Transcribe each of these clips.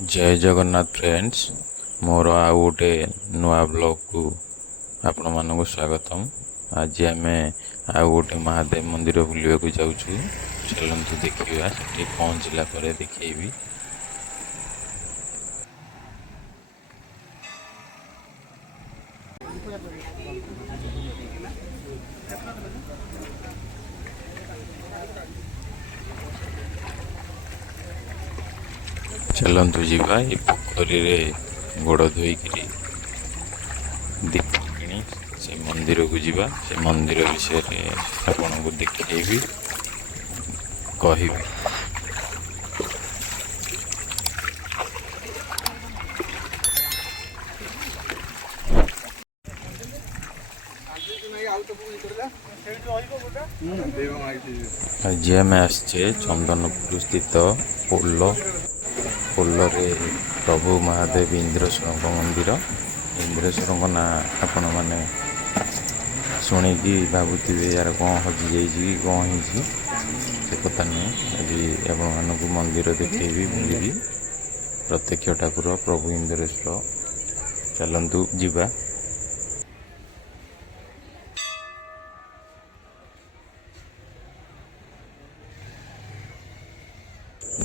जय जगन्नाथ फ्रेंड्स मोर आउ गोटे नुआ ब्लॉग को आपण मानक स्वागतम। आज आम आउ गोटे महादेव मंदिर बुलवाक जाऊँ। चलतु देखा से पहुँचला देखी। चलतु जीवा ये पोखरी रे गोड़ धोईकरी दीप कि से मंदिर को जीवा। से मंदिर विषय आपन को देखी कहि। आज आम आसचे चंदनपुर स्थित पोल्लरे प्रभु महादेव इंद्रेश्वर मंदिर। इंद्रेश्वर ना आपण मैंने शुणिकी भावुवे यार कौन हजि जाइए कौन हो से कथा नहीं। आज आप मंदिर देखी बुली प्रत्यक्ष ठाकुर प्रभु इंद्रेश्वर। चलतु जीवा।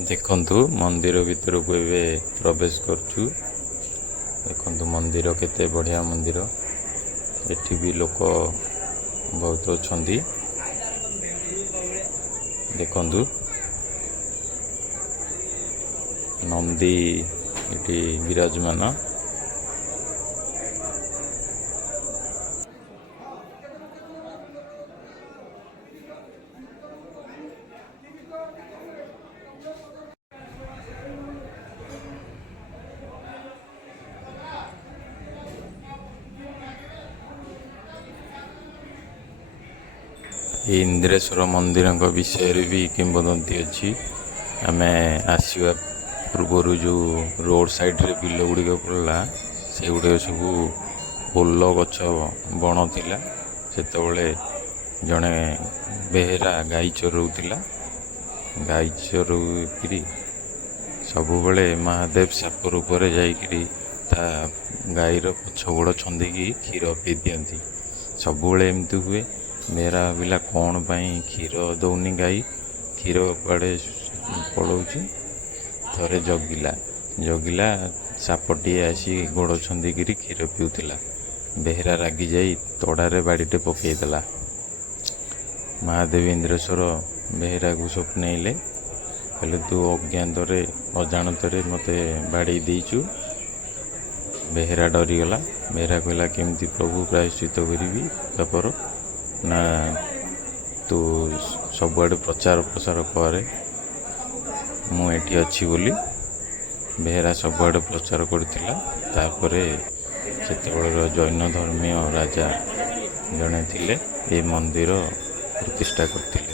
देखंतु मंदिर भीतर को एवे प्रवेश करछु। देखंतु मंदिर केते बढ़िया मंदिर। एठी भी लोक बहुत अछंती। देखंतु नंदी एठी विराजमान। इंद्रेश्वर मंदिर विषय भी किंवदंती अच्छी। आम आसवा पूर्वर जो रोड साइड रे बिल गुड़िक पड़ा से गुड़िक सब ओल गछ बण थिला। सेतबेले जड़े बेहेरा गाई चरौला। गाई चरौकरी सबुबले महादेव साप रूप जाइकरी ता गाईर पछ गोड़ छंदी क्षीर पी दियंती। सबुबले एमती हुए। मेरा बिला कौन पाई क्षीर दौनी गाई क्षीर कड़े पड़ोची। थरे जगिला सापटे आसी गोड़ छंदी क्षीर पीउला। बेहरा रागी जाई तड़ारे बाड़ीटे पकईदेला। महादेव इंद्रेश्वर बेहरा को स्वप्नइले कहले तू अज्ञातरे अजाणतरे मते बाड़ी देचु। बेहरा डरीगला। बेहरा कहला केमती प्रभु प्रायश्चित करी तापर ना तू सबुआड़े प्रचार प्रसार करे मुझे अच्छी बोली। बेहरा सबुआड़े प्रचार करथिला। तापरे सेतेबेलर जैन धर्मीय राजा जड़े थिले ए मंदिर प्रतिष्ठा करथिले।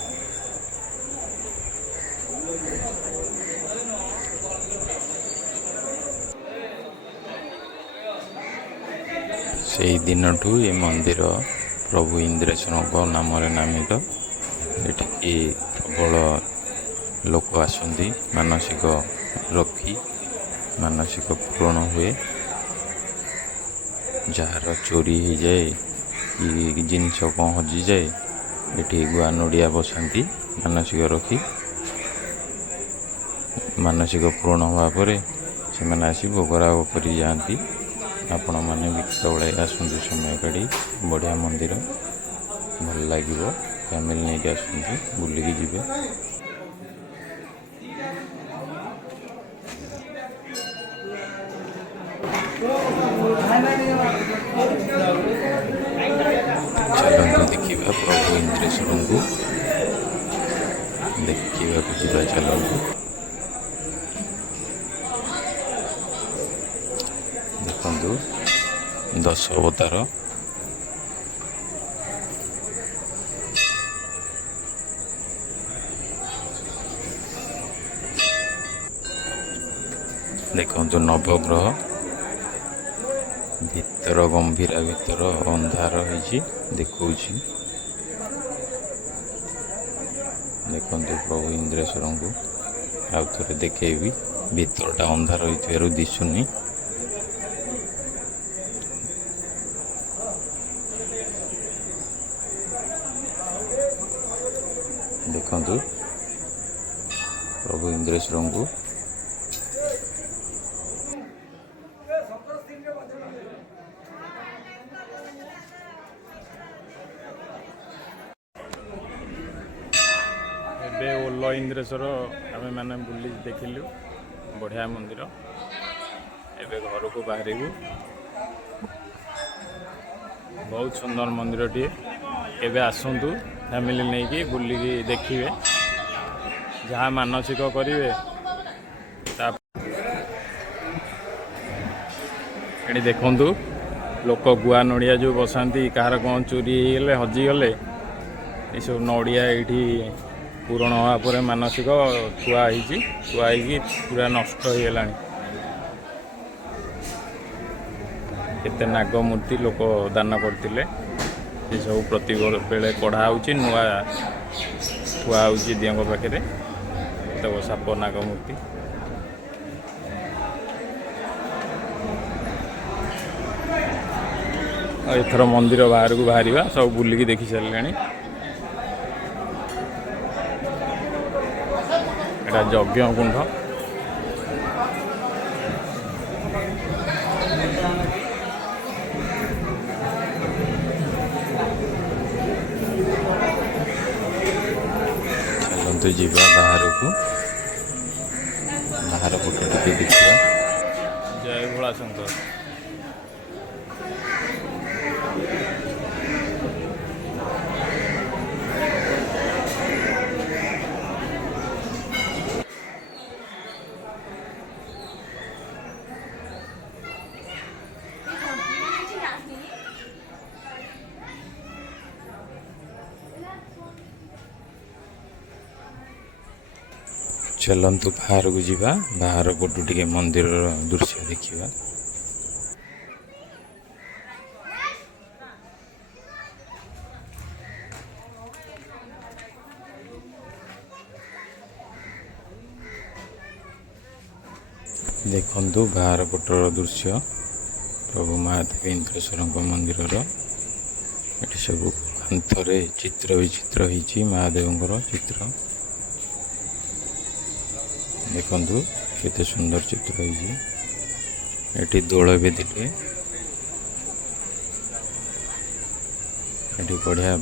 से दिनठू ये मंदिर प्रभु इंद्रेश्वर नाम नामित। ये प्रबल लोक आसती मानसिक रखी मानसिक पूरण हुए। जार चोरी हो जाए कि जिनस कौन हजि जाए ये गुआ नड़िया बसाती मानसिक रखी। मानसिक पूरण हवा पर से आसी भोगराग कर जाती। आपण मैंने भी केतबे आसतु समय काढ़ी बढ़िया मंदिर भल लगे। फैमिली नहीं आसतु बुलिकी जी। चलतु देखा प्रभु इंद्रेश्वर को देखा जा। चलतु देखु 10 अवतार। देखु नवग्रह भीतर गंभीरा भीतर अंधार देखा। देखु प्रभु इंद्रेश्वर को ଆଉ ଥରେ ଦେଖେଇବି। ଭିତରଟା ଅନ୍ଧାର ହୋଇଥିବାରୁ ଦିଶୁନି। ଦେଖନ୍ତୁ ପ୍ରଭୁ ଇନ୍ଦ୍ରେଶ୍ୱରଙ୍କୁ। ଏବେ ଓଲ ଇନ୍ଦ୍ରେଶ୍ୱର ଆମେମାନେ ବୁଲି ଦେଖିଲୁ, ବଢ଼ିଆ ମନ୍ଦିର। ଏବେ ଘରକୁ ବାହାରିବୁ। ବହୁତ ସୁନ୍ଦର ମନ୍ଦିରଟିଏ। ଏବେ ଆସନ୍ତୁ ଫ୍ୟାମିଲି ନେଇକି ବୁଲିକି ଦେଖିବେ। ଯାହା ମାନସିକ କରିବେ ତା ଏଠି ଦେଖନ୍ତୁ ଲୋକ ଗୁଆ ନଡ଼ିଆ ଯେଉଁ ବସାନ୍ତି, କାହାର କ'ଣ ଚୋରି ହେଇଗଲେ ହଜିଗଲେ, ଏସବୁ ନଡ଼ିଆ ଏଇଠି ପୂରଣ ହେବା ପରେ ମାନସିକ ଥୁଆ ହେଇକି ପୁରା ନଷ୍ଟ ହେଇଗଲାଣି। କେତେ ନାଗ ମୂର୍ତ୍ତି ଲୋକ ଦାନ କରିଥିଲେ, ଏସବୁ ପ୍ରତି ବେଳେ କଢ଼ା ହେଉଛି, ନୂଆ ଥୁଆ ହେଉଛି ଦିଅଙ୍କ ପାଖରେ। କେତେକ ସାପ ନାଗ ମୂର୍ତ୍ତି। ଆଉ ଏଥର ମନ୍ଦିର ବାହାରକୁ ବାହାରିବା, ସବୁ ବୁଲିକି ଦେଖି ସାରିଲେଣି। ଏଇଟା ଯଜ୍ଞ କୁଣ୍ଡ। ଚାଲନ୍ତୁ ଯିବା ବାହାରକୁ, ବାହାର ପଟ ଟିକେ ଦେଖିବା। ଜୟ ଭୋଳାଶଙ୍କର। ଚାଲନ୍ତୁ ବାହାରକୁ ଯିବା, ବାହାର ପଟୁ ଟିକେ ମନ୍ଦିରର ଦୃଶ୍ୟ ଦେଖିବା। ଦେଖନ୍ତୁ ବାହାର ପଟର ଦୃଶ୍ୟ ପ୍ରଭୁ ମହାଦେବ ଇନ୍ଦ୍ରେଶ୍ୱରଙ୍କ ମନ୍ଦିରର। ଏଠି ସବୁ କାନ୍ଥରେ ଚିତ୍ର ବିଚିତ୍ର ହେଇଛି, ମହାଦେବଙ୍କର ଚିତ୍ର। ଦେଖନ୍ତୁ କେତେ ସୁନ୍ଦର ଚିତ୍ର ହେଇଛି। ଏଠି ଦୋଳ ବେଦୀଟେ, ଏଠି ବଢ଼ିଆ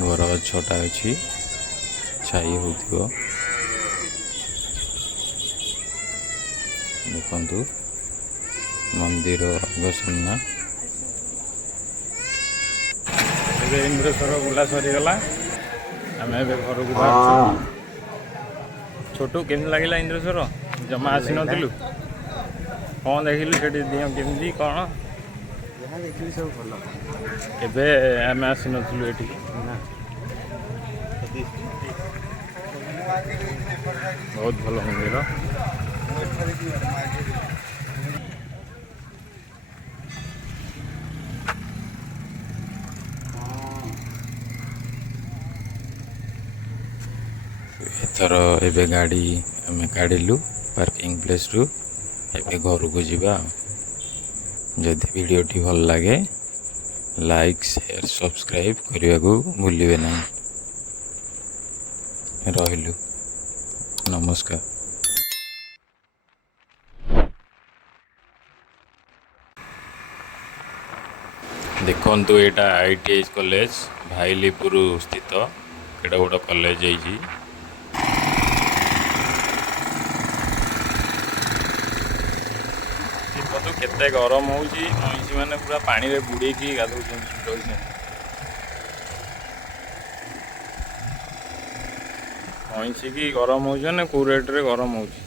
ବର ଗଛଟା ଅଛି, ଛାଇ ହେଉଥିବ। ଦେଖନ୍ତୁ ମନ୍ଦିର ଅଗସନ୍ନା। ଏବେ ଇନ୍ଦ୍ରେଶ୍ୱର ବୁଲା ସରିଗଲା, ଆମେ ଏବେ ଘରକୁ ବାହାରୁଛୁ। ଛୋଟୁ କେମିତି ଲାଗିଲା ଇନ୍ଦ୍ରେଶ୍ୱର? ଜମା ଆସିନଥିଲୁ? କ'ଣ ଦେଖିଲୁ ସେଠି? ଦିଅ କେମିତି କ'ଣ? ଯାହା ଦେଖିଲି ସବୁ ଭଲ। ଏବେ ଆମେ ଆସିନଥିଲୁ ଏଠିକି। ବହୁତ ଭଲ ମନ୍ଦିର। ଏଥର ଏବେ ଗାଡ଼ି ଆମେ କାଢ଼ିଲୁ ପାର୍କିଂ ପ୍ଲେସ୍ରୁ। ଏବେ ଘରକୁ ଯିବା। ଯଦି ଭିଡ଼ିଓଟି ଭଲ ଲାଗେ ଲାଇକ୍, ସେୟାର, ସବସ୍କ୍ରାଇବ୍ କରିବାକୁ ଭୁଲିବେ ନାହିଁ। ରହିଲୁ, ନମସ୍କାର। ଦେଖନ୍ତୁ ଏଇଟା ITI କଲେଜ, ଭାଇଲିପୁର ସ୍ଥିତ। ଏଇଟା ଗୋଟେ କଲେଜ ହେଇଛି। ଦେଖନ୍ତୁ କେତେ ଗରମ ହେଉଛି, ମଇଁଷିମାନେ ପୁରା ପାଣିରେ ବୁଡ଼େଇକି ଗାଧଉଛନ୍ତି, ରହିଛନ୍ତି। ମଇଁଷିକି ଗରମ ହେଉଛି ମାନେ କୋଉ ରେଟ୍ରେ ଗରମ ହେଉଛି।